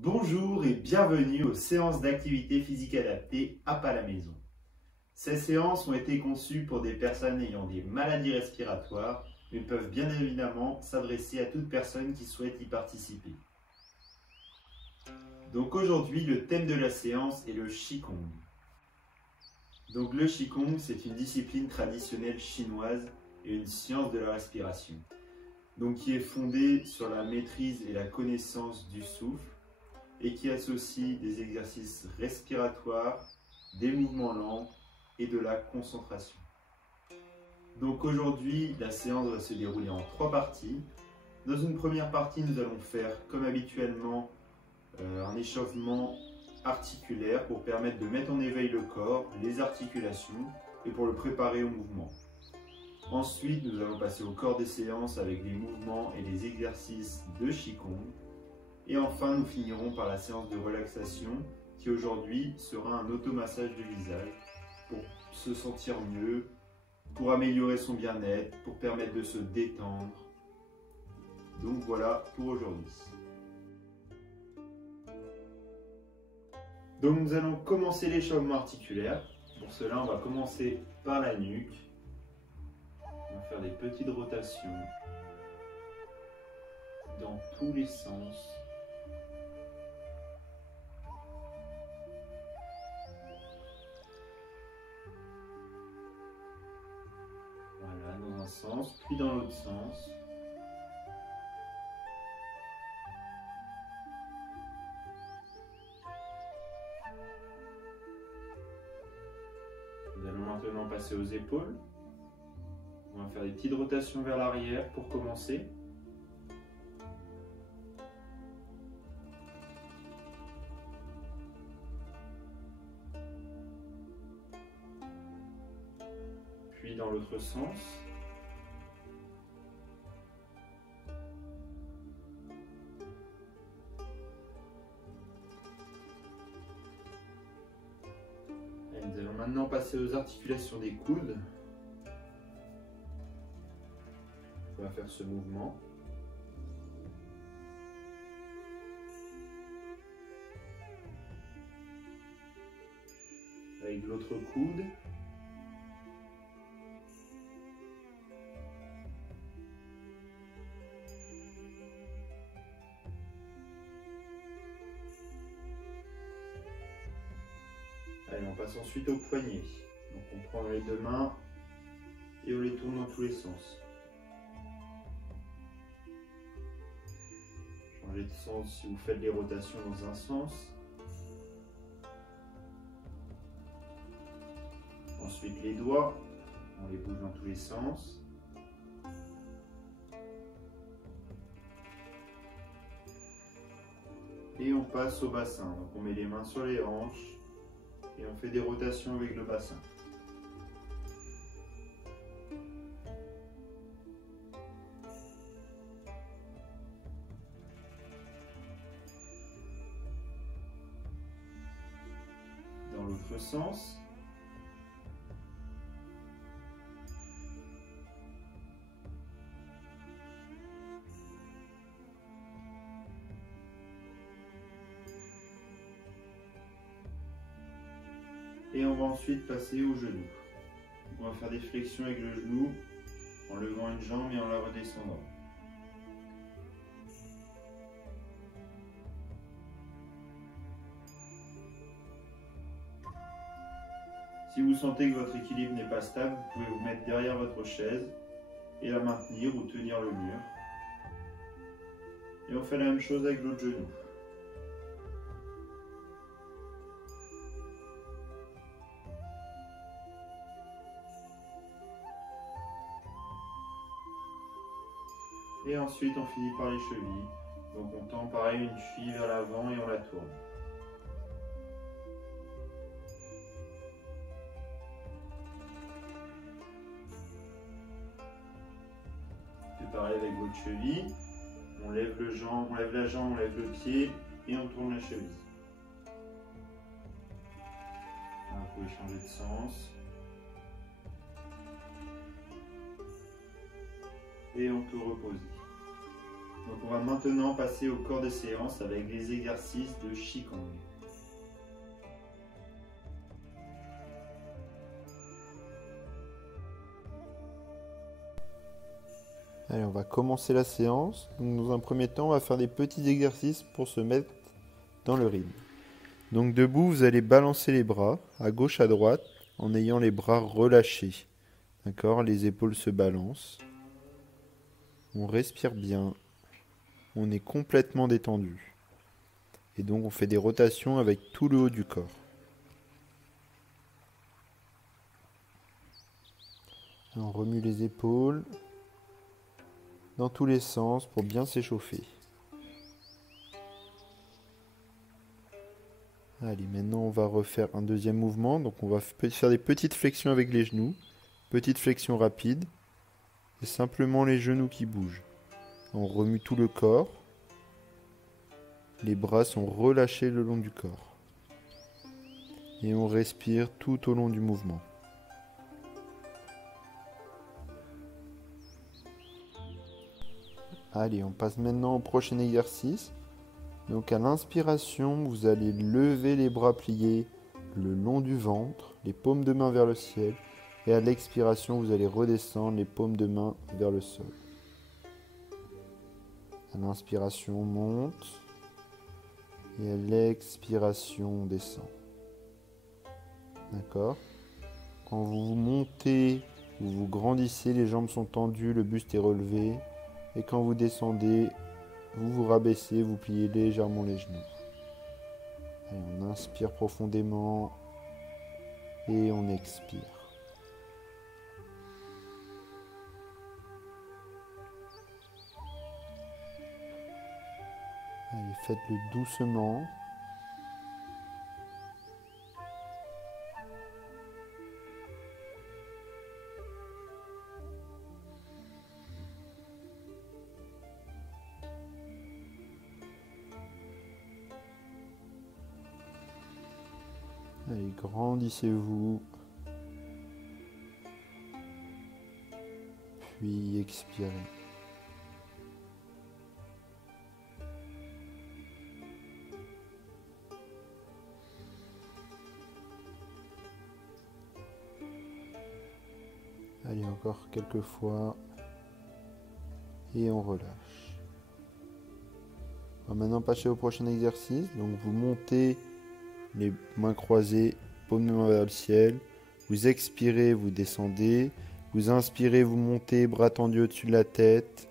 Bonjour et bienvenue aux séances d'activité physique adaptée à la maison. Ces séances ont été conçues pour des personnes ayant des maladies respiratoires, mais peuvent bien évidemment s'adresser à toute personne qui souhaite y participer. Donc aujourd'hui, le thème de la séance est le Qigong. Donc le Qigong, c'est une discipline traditionnelle chinoise et une science de la respiration. Donc qui est fondée sur la maîtrise et la connaissance du souffle, et qui associe des exercices respiratoires, des mouvements lents et de la concentration. Donc aujourd'hui, la séance va se dérouler en 3 parties. Dans une première partie, nous allons faire comme habituellement un échauffement articulaire pour permettre de mettre en éveil le corps, les articulations et pour le préparer au mouvement. Ensuite, nous allons passer au corps des séances avec les mouvements et les exercices de Qigong. Et enfin, nous finirons par la séance de relaxation qui aujourd'hui sera un automassage du visage pour se sentir mieux, pour améliorer son bien-être, pour permettre de se détendre. Donc voilà pour aujourd'hui. Donc nous allons commencer l'échauffement articulaire. Pour cela, on va commencer par la nuque. On va faire des petites rotations dans tous les sens. Voilà, dans un sens, puis dans l'autre sens. Nous allons maintenant passer aux épaules. On va faire des petites rotations vers l'arrière pour commencer. Puis dans l'autre sens. Et nous allons maintenant passer aux articulations des coudes. On va faire ce mouvement. Avec l'autre coude. Allez, on passe ensuite au poignet. Donc on prend les deux mains et on les tourne dans tous les sens. Changez de sens si vous faites les rotations dans un sens. Ensuite les doigts, on les bouge dans tous les sens. Et on passe au bassin. Donc on met les mains sur les hanches. Et on fait des rotations avec le bassin. Dans l'autre sens. Et on va ensuite passer au genou. On va faire des flexions avec le genou en levant une jambe et en la redescendant. Si vous sentez que votre équilibre n'est pas stable, vous pouvez vous mettre derrière votre chaise et la maintenir ou tenir le mur. Et on fait la même chose avec l'autre genou. Et ensuite, on finit par les chevilles. Donc on tend pareil une cheville vers l'avant et on la tourne. C'est pareil avec l'autre cheville. On lève la jambe, on lève le pied et on tourne la cheville. Alors, vous pouvez changer de sens. Et on peut reposer. Donc Donc on va maintenant passer au corps de séance avec les exercices de Qigong. Allez, on va commencer la séance. Donc, dans un premier temps, on va faire des petits exercices pour se mettre dans le rythme. Donc debout, vous allez balancer les bras à gauche, à droite, en ayant les bras relâchés. D'accord? Les épaules se balancent. On respire bien. On est complètement détendu. Et donc on fait des rotations avec tout le haut du corps. On remue les épaules dans tous les sens pour bien s'échauffer. Allez, maintenant on va refaire un deuxième mouvement. Donc on va faire des petites flexions avec les genoux. Petites flexions rapides. Et simplement les genoux qui bougent. On remue tout le corps. Les bras sont relâchés le long du corps. Et on respire tout au long du mouvement. Allez, on passe maintenant au prochain exercice. Donc à l'inspiration, vous allez lever les bras pliés le long du ventre, les paumes de main vers le ciel. Et à l'expiration, vous allez redescendre les paumes de main vers le sol. À l'inspiration, on monte. Et à l'expiration, on descend. D'accord? Quand vous montez, vous grandissez, les jambes sont tendues, le buste est relevé. Et quand vous descendez, vous vous rabaissez, vous pliez légèrement les genoux. Allez, on inspire profondément et on expire. Allez, faites-le doucement. Allez, grandissez-vous. Puis expirez. Allez, encore quelques fois. Et on relâche. On va maintenant passer au prochain exercice. Donc vous montez les mains croisées, paumes de main vers le ciel. Vous expirez, vous descendez. Vous inspirez, vous montez, bras tendus au-dessus de la tête.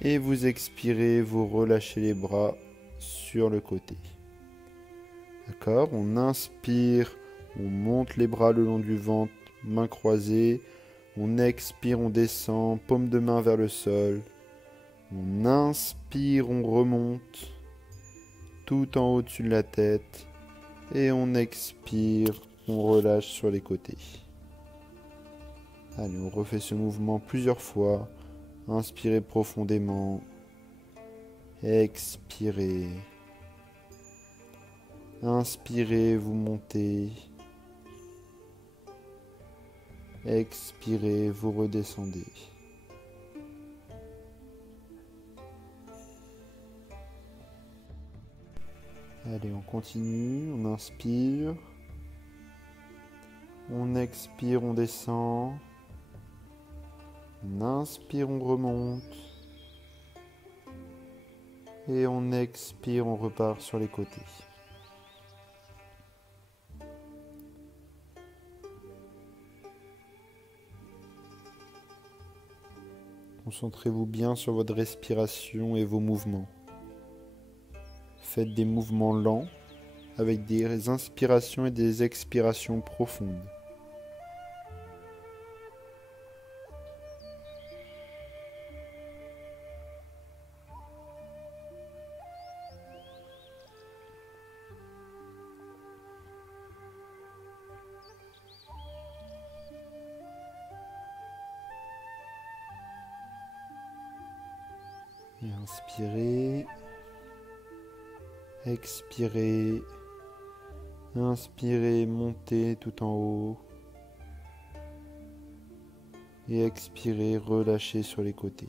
Et vous expirez, vous relâchez les bras sur le côté. D'accord? On inspire, on monte les bras le long du ventre, mains croisées. On expire, on descend, paume de main vers le sol. On inspire, on remonte, tout en haut au-dessus de la tête. Et on expire, on relâche sur les côtés. Allez, on refait ce mouvement plusieurs fois. Inspirez profondément. Expirez. Inspirez, vous montez. Expirez, vous redescendez. Allez, on continue, on inspire. On expire, on descend. On inspire, on remonte. Et on expire, on repart sur les côtés. Concentrez-vous bien sur votre respiration et vos mouvements. Faites des mouvements lents avec des inspirations et des expirations profondes. Et inspirez. Expirez. Inspirez, montez tout en haut. Et expirez, relâchez sur les côtés.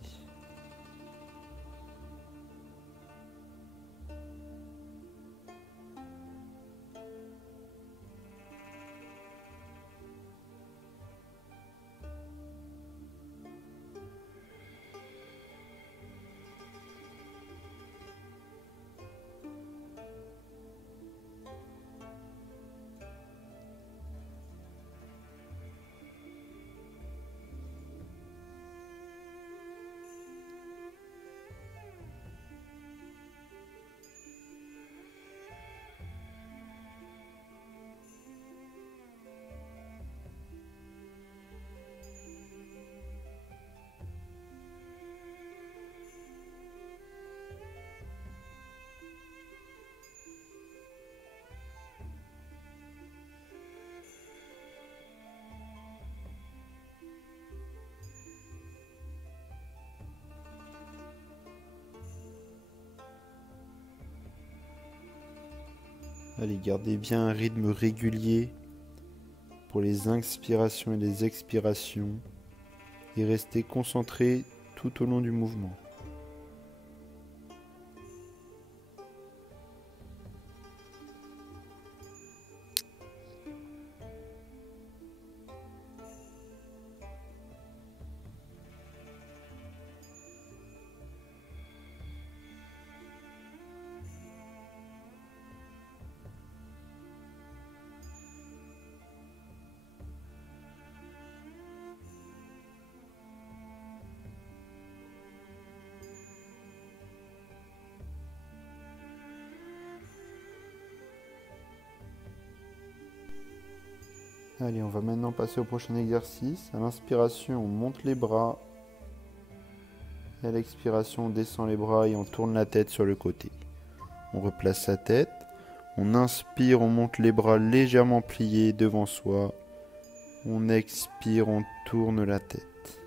Allez, gardez bien un rythme régulier pour les inspirations et les expirations et restez concentré tout au long du mouvement. Allez, on va maintenant passer au prochain exercice. À l'inspiration, on monte les bras. Et à l'expiration, on descend les bras et on tourne la tête sur le côté. On replace sa tête. On inspire, on monte les bras légèrement pliés devant soi. On expire, on tourne la tête.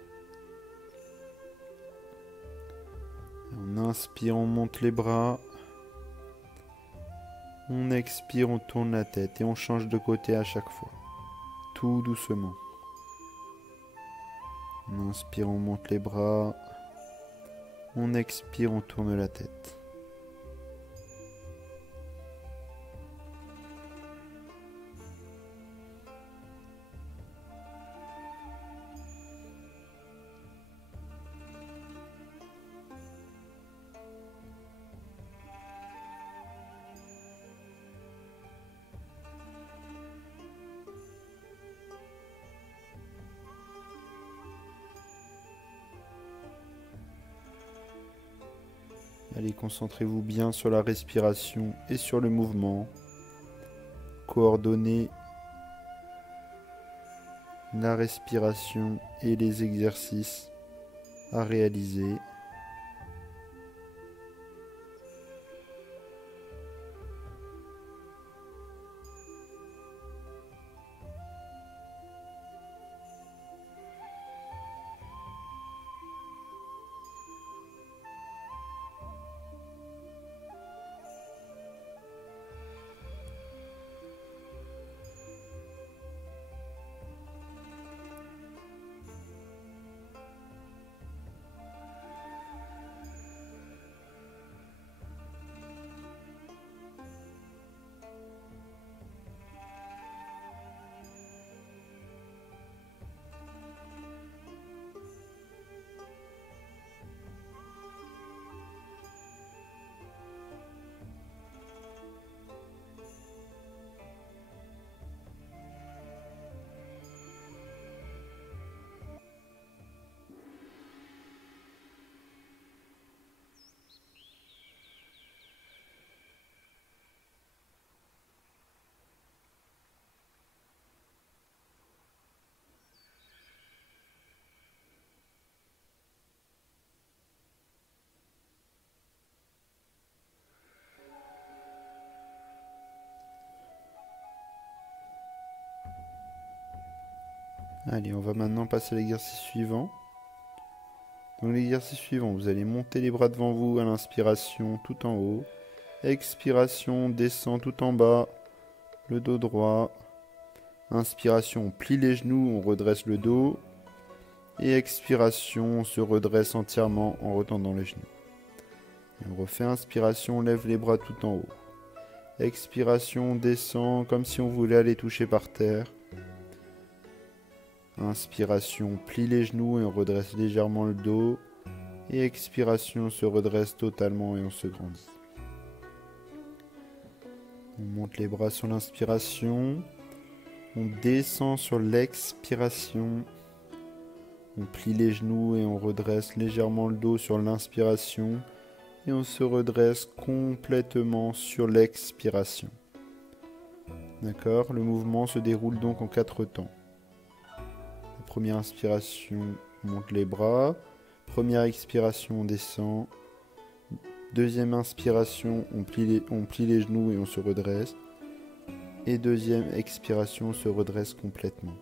On inspire, on monte les bras. On expire, on tourne la tête et on change de côté à chaque fois. Tout doucement. On inspire, on monte les bras. On expire, on tourne la tête. Allez, concentrez-vous bien sur la respiration et sur le mouvement. Coordonnez la respiration et les exercices à réaliser. Allez, on va maintenant passer à l'exercice suivant. Donc l'exercice suivant, vous allez monter les bras devant vous à l'inspiration tout en haut. Expiration, descend tout en bas, le dos droit. Inspiration, on plie les genoux, on redresse le dos. Et expiration, on se redresse entièrement en retendant les genoux. Et on refait inspiration, on lève les bras tout en haut. Expiration, on descend comme si on voulait aller toucher par terre. Inspiration, on plie les genoux et on redresse légèrement le dos. Et expiration, on se redresse totalement et on se grandit. On monte les bras sur l'inspiration. On descend sur l'expiration. On plie les genoux et on redresse légèrement le dos sur l'inspiration. Et on se redresse complètement sur l'expiration. D'accord ? Le mouvement se déroule donc en 4 temps. La première inspiration, on monte les bras. Première expiration, on descend. Deuxième inspiration, on plie les genoux et on se redresse. Et deuxième expiration, on se redresse complètement.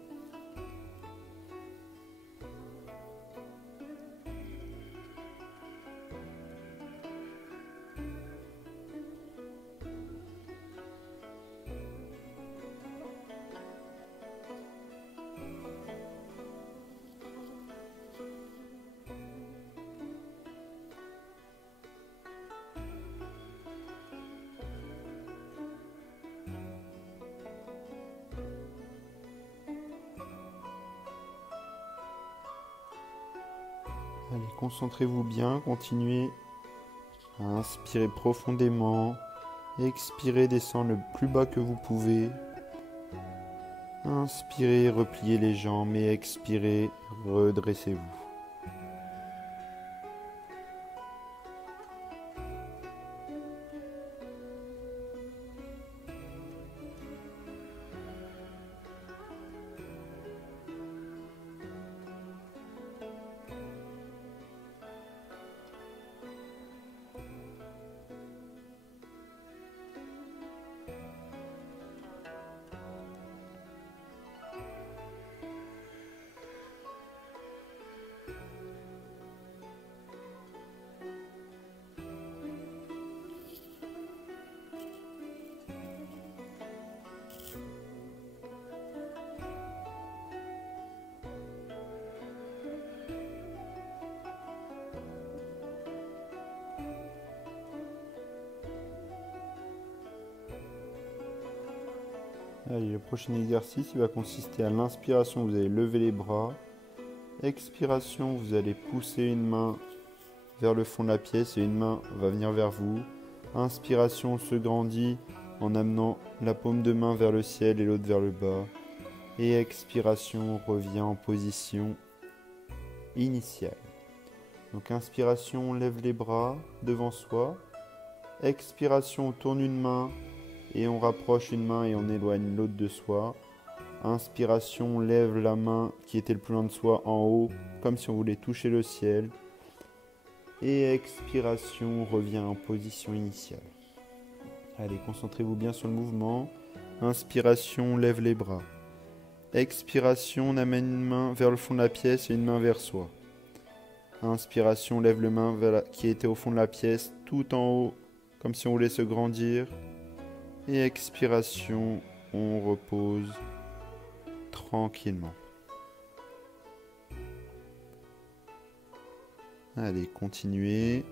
Allez, concentrez-vous bien, continuez à inspirer profondément. Expirez, descendre le plus bas que vous pouvez. Inspirez, repliez les jambes et expirez, redressez-vous. Allez, le prochain exercice, il va consister à l'inspiration, vous allez lever les bras. Expiration, vous allez pousser une main vers le fond de la pièce et une main va venir vers vous. Inspiration, on se grandit en amenant la paume de main vers le ciel et l'autre vers le bas. Et expiration, on revient en position initiale. Donc inspiration, on lève les bras devant soi. Expiration, on tourne une main et on rapproche une main et on éloigne l'autre de soi. Inspiration, on lève la main qui était le plus loin de soi en haut, comme si on voulait toucher le ciel. Et expiration, on revient en position initiale. Allez, concentrez-vous bien sur le mouvement. Inspiration, on lève les bras. Expiration, on amène une main vers le fond de la pièce et une main vers soi. Inspiration, on lève la main qui était au fond de la pièce, tout en haut, comme si on voulait se grandir. Et expiration, on repose tranquillement. Allez, continuez.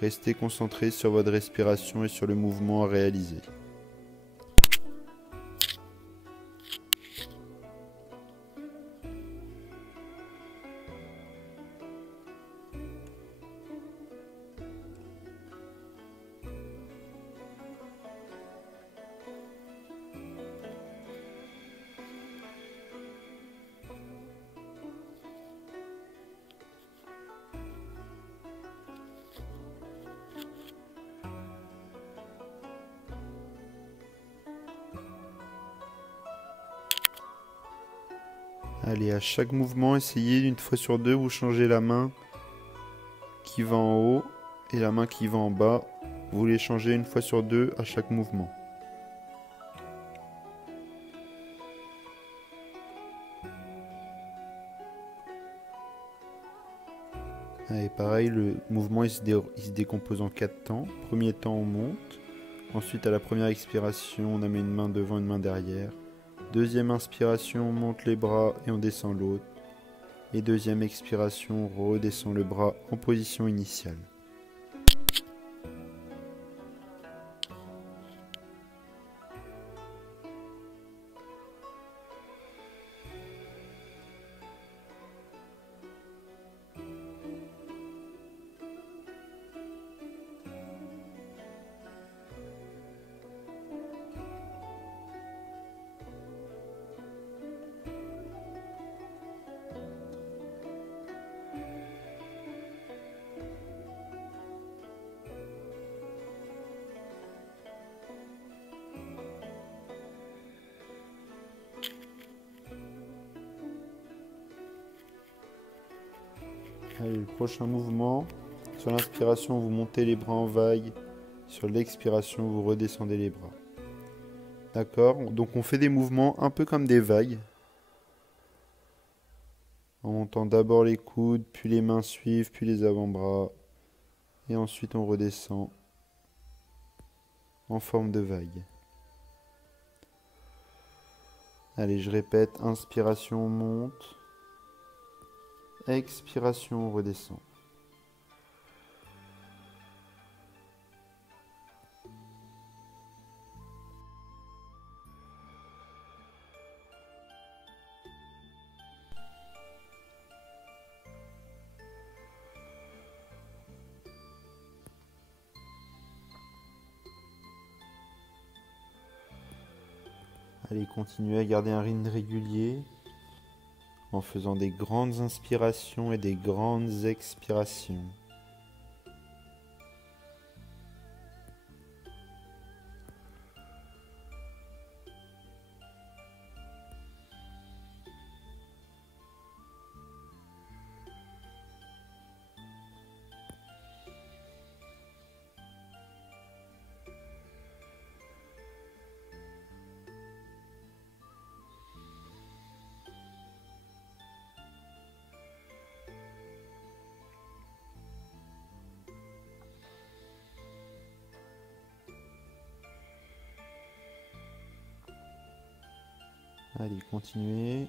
Restez concentré sur votre respiration et sur le mouvement à réaliser. Allez, à chaque mouvement, essayez d'une fois sur deux, vous changez la main qui va en haut et la main qui va en bas. Vous les changez une fois sur deux à chaque mouvement. Allez, pareil, le mouvement il se décompose en 4 temps. Premier temps, on monte. Ensuite, à la première expiration, on amène une main devant, une main derrière. Deuxième inspiration, on monte les bras et on descend l'autre. Et deuxième expiration, on redescend le bras en position initiale. Allez, le prochain mouvement, sur l'inspiration, vous montez les bras en vague. Sur l'expiration, vous redescendez les bras. D'accord? Donc on fait des mouvements un peu comme des vagues. En montant d'abord les coudes, puis les mains suivent, puis les avant-bras. Et ensuite on redescend en forme de vague. Allez, je répète, inspiration, on monte. Expiration, on redescend. Allez, continuez à garder un rythme régulier en faisant des grandes inspirations et des grandes expirations. Allez, continuez.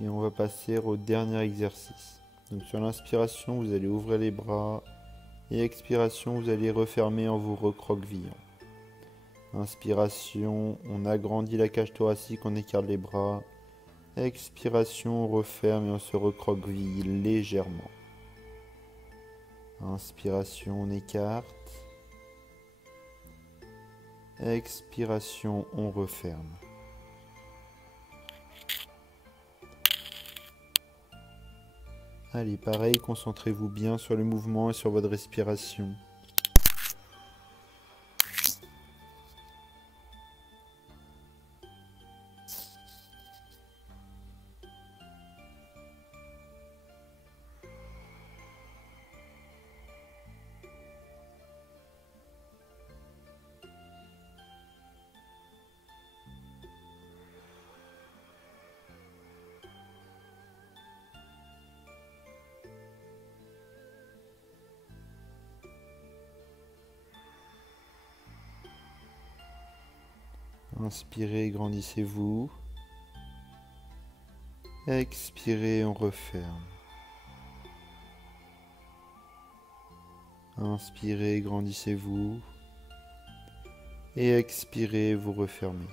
Et on va passer au dernier exercice. Donc sur l'inspiration, vous allez ouvrir les bras. Et expiration, vous allez refermer en vous recroquevillant. Inspiration, on agrandit la cage thoracique, on écarte les bras. Expiration, on referme et on se recroqueville légèrement. Inspiration, on écarte. Expiration, on referme. Allez, pareil, concentrez-vous bien sur le mouvement et sur votre respiration. Inspirez, grandissez-vous. Expirez, on referme. Inspirez, grandissez-vous. Et expirez, vous refermez.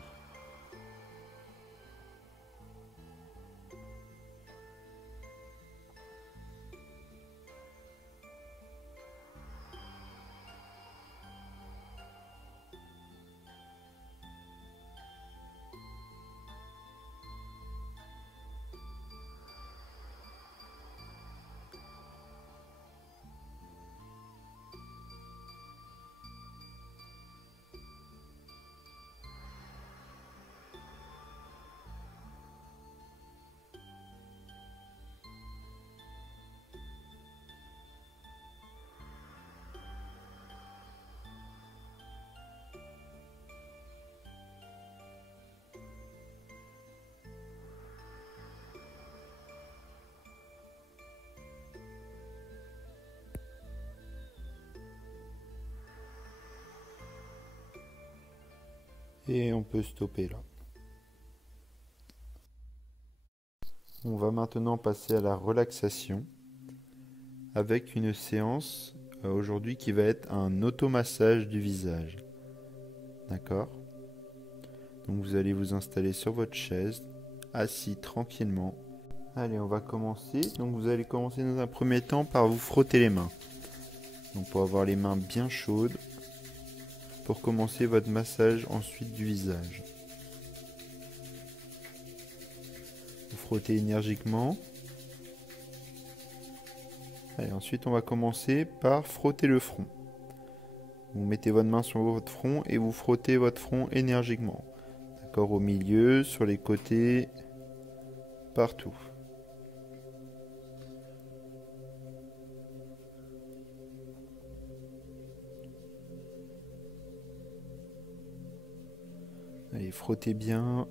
Et on peut stopper là. On va maintenant passer à la relaxation avec une séance aujourd'hui qui va être un automassage du visage. D'accord ? Donc vous allez vous installer sur votre chaise, assis tranquillement. Allez, on va commencer. Donc vous allez commencer dans un premier temps par vous frotter les mains. Donc pour avoir les mains bien chaudes, pour commencer votre massage ensuite du visage. Vous frottez énergiquement. Allez, ensuite on va commencer par frotter le front. Vous mettez votre main sur votre front et vous frottez votre front énergiquement. D'accord, au milieu, sur les côtés, partout. Allez, frottez bien,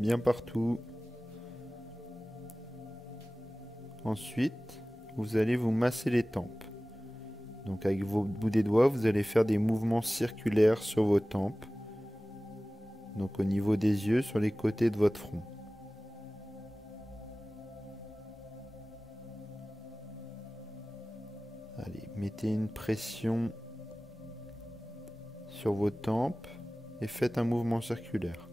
bien partout. Ensuite, vous allez vous masser les tempes. Donc avec vos bouts des doigts, vous allez faire des mouvements circulaires sur vos tempes. Donc au niveau des yeux, sur les côtés de votre front. Allez, mettez une pression sur vos tempes et faites un mouvement circulaire.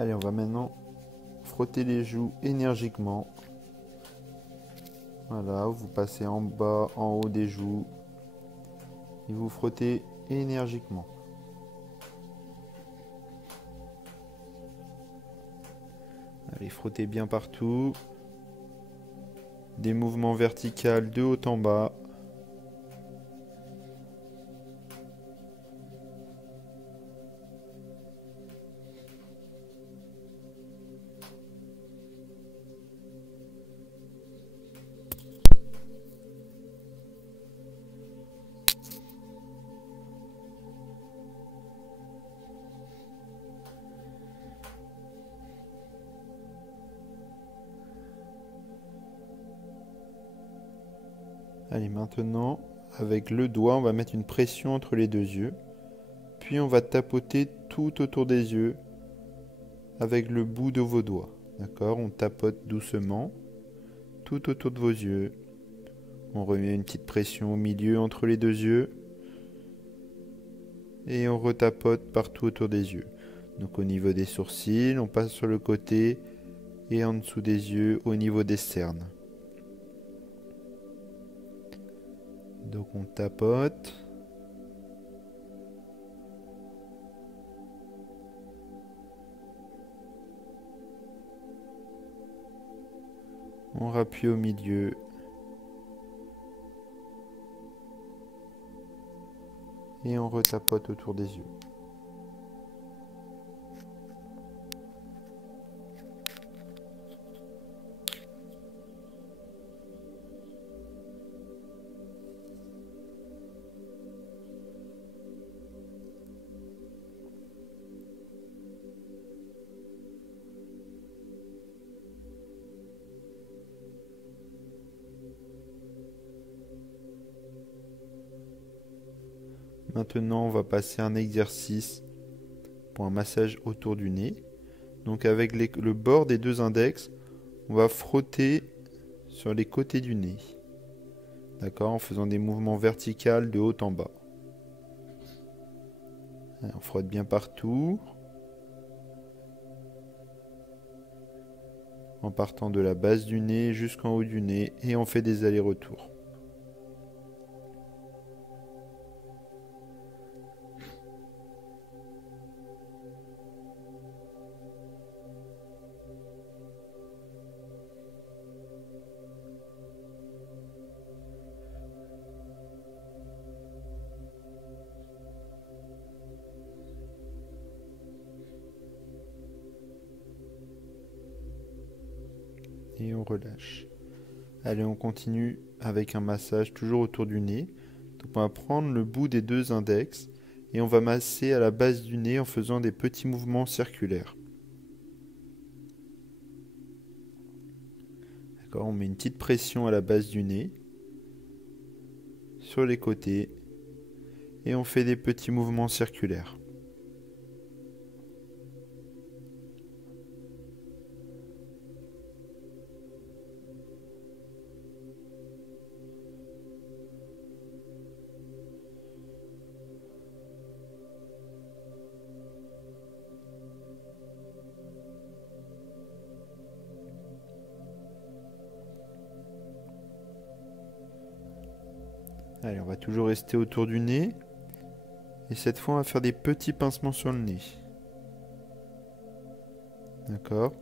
Allez, on va maintenant frotter les joues énergiquement. Voilà, vous passez en bas, en haut des joues. Et vous frottez énergiquement. Allez, frottez bien partout. Des mouvements verticaux de haut en bas. Allez, maintenant, avec le doigt, on va mettre une pression entre les deux yeux. Puis on va tapoter tout autour des yeux avec le bout de vos doigts. D'accord? On tapote doucement tout autour de vos yeux. On remet une petite pression au milieu entre les deux yeux. Et on retapote partout autour des yeux. Donc au niveau des sourcils, on passe sur le côté et en dessous des yeux au niveau des cernes. Donc on tapote. On rappuie au milieu. Et on retapote autour des yeux. Maintenant, on va passer à un exercice pour un massage autour du nez. Donc avec le bord des deux index, on va frotter sur les côtés du nez. D'accord? En faisant des mouvements verticaux de haut en bas. On frotte bien partout. En partant de la base du nez jusqu'en haut du nez. Et on fait des allers-retours. Et on relâche. Allez, on continue avec un massage toujours autour du nez. Donc on va prendre le bout des deux index et on va masser à la base du nez en faisant des petits mouvements circulaires. D'accord, on met une petite pression à la base du nez, sur les côtés, et on fait des petits mouvements circulaires. Allez, on va toujours rester autour du nez. Et cette fois, on va faire des petits pincements sur le nez. D'accord?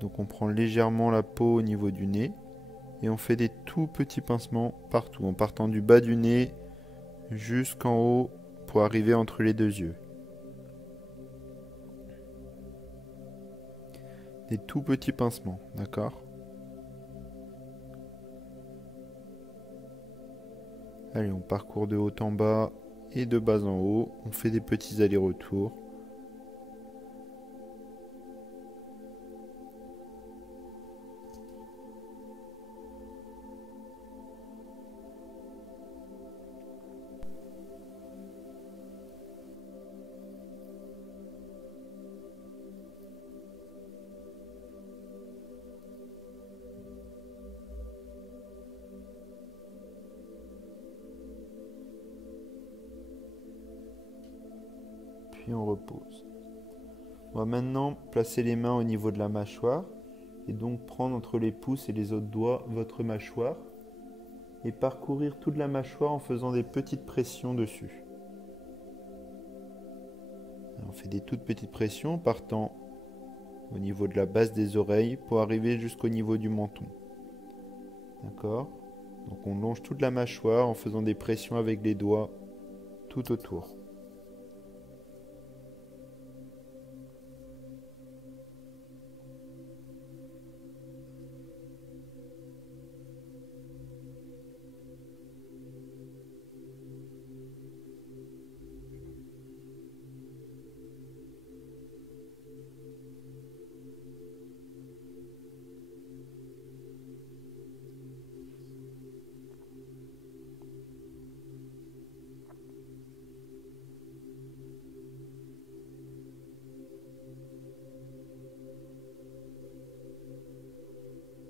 Donc on prend légèrement la peau au niveau du nez. Et on fait des tout petits pincements partout, en partant du bas du nez jusqu'en haut pour arriver entre les deux yeux. Des tout petits pincements, d'accord? Allez, on parcourt de haut en bas et de bas en haut. On fait des petits allers-retours. Puis on repose. On va maintenant placer les mains au niveau de la mâchoire et donc prendre entre les pouces et les autres doigts votre mâchoire et parcourir toute la mâchoire en faisant des petites pressions dessus. On fait des toutes petites pressions en partant au niveau de la base des oreilles pour arriver jusqu'au niveau du menton. D'accord? Donc on longe toute la mâchoire en faisant des pressions avec les doigts tout autour.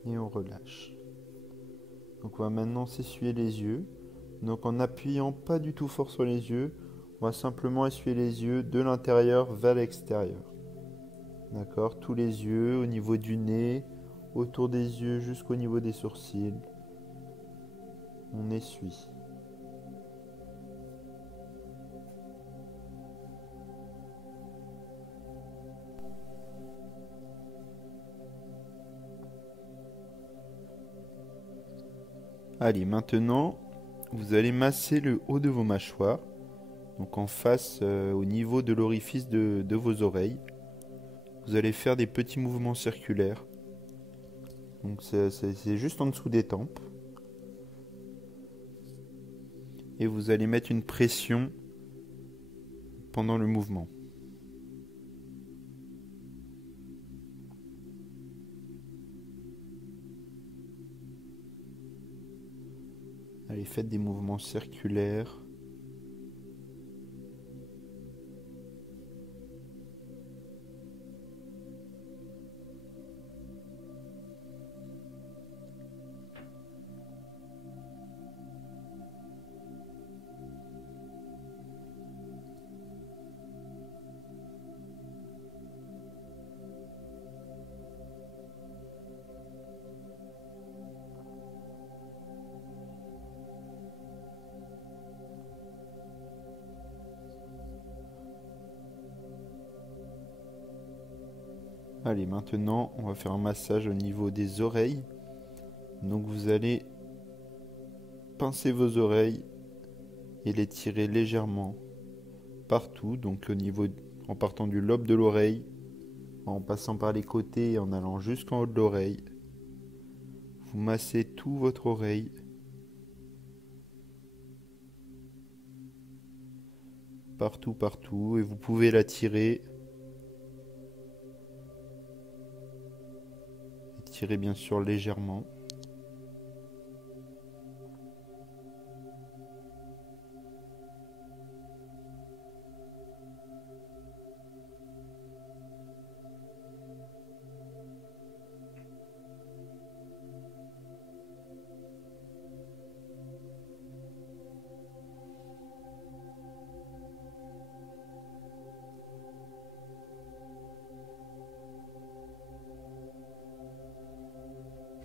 Et on relâche. Donc on va maintenant s'essuyer les yeux. Donc en n'appuyant pas du tout fort sur les yeux, on va simplement essuyer les yeux de l'intérieur vers l'extérieur. D'accord? Tous les yeux, au niveau du nez, autour des yeux jusqu'au niveau des sourcils. On essuie. Allez, maintenant, vous allez masser le haut de vos mâchoires, donc en face au niveau de l'orifice de vos oreilles. Vous allez faire des petits mouvements circulaires. Donc c'est juste en dessous des tempes. Et vous allez mettre une pression pendant le mouvement. Allez, faites des mouvements circulaires. Allez, maintenant, on va faire un massage au niveau des oreilles. Donc vous allez pincer vos oreilles et les tirer légèrement partout. Donc au niveau, en partant du lobe de l'oreille, en passant par les côtés et en allant jusqu'en haut de l'oreille. Vous massez tout votre oreille. Partout, partout. Et vous pouvez la tirer. Tirez bien sûr légèrement.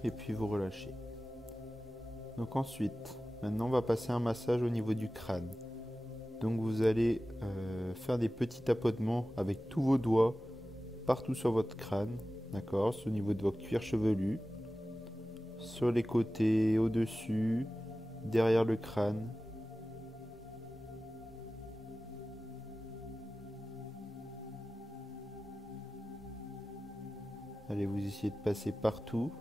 Et puis vous relâchez. Donc ensuite, maintenant on va passer un massage au niveau du crâne. Donc vous allez faire des petits tapotements avec tous vos doigts partout sur votre crâne, d'accord, au niveau de votre cuir chevelu, sur les côtés, au-dessus, derrière le crâne. Allez, vous essayez de passer partout.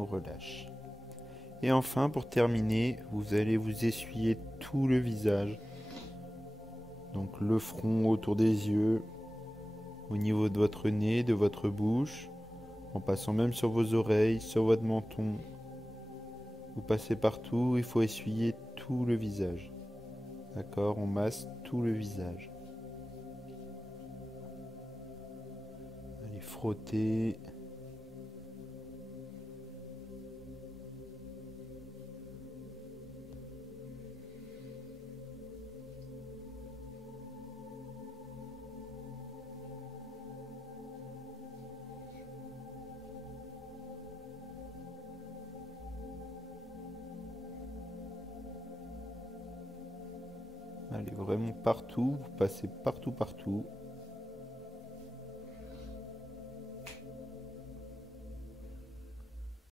on relâche. Et enfin, pour terminer, vous allez vous essuyer tout le visage. Donc le front autour des yeux, au niveau de votre nez, de votre bouche, en passant même sur vos oreilles, sur votre menton. Vous passez partout, il faut essuyer tout le visage. D'accord, on masse tout le visage. Allez, frotter. Allez, vraiment partout, vous passez partout.